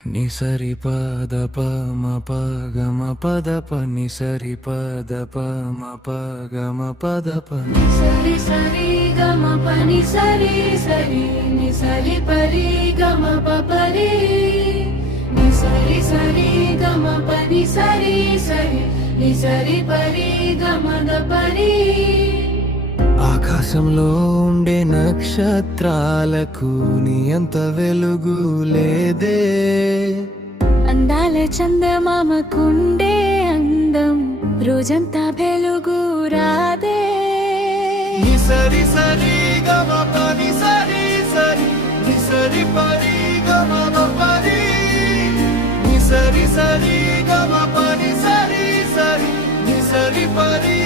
నిసరి పద పమ పగమ పద ప నిసరి పద పమ పగమ పద ప నిసరి సరి గమ పని సరి సరి నిసరి పరి గమ పరి నిసరి సరి గమ పని సరి సరి నిసరి పరి గమ పరి. ఆకాశంలో ఉండే నక్షత్రాలకు నీ అంత వెలుగు లేదే, అందాల చందమామకుండే అందం రోజంతా వెలుగు రాదే. నిసరి సరి గమ పని సరి సరి నిసరి పరి గమ పరి నిసరి సరి గమ పని సరి సరి నిసరి పరి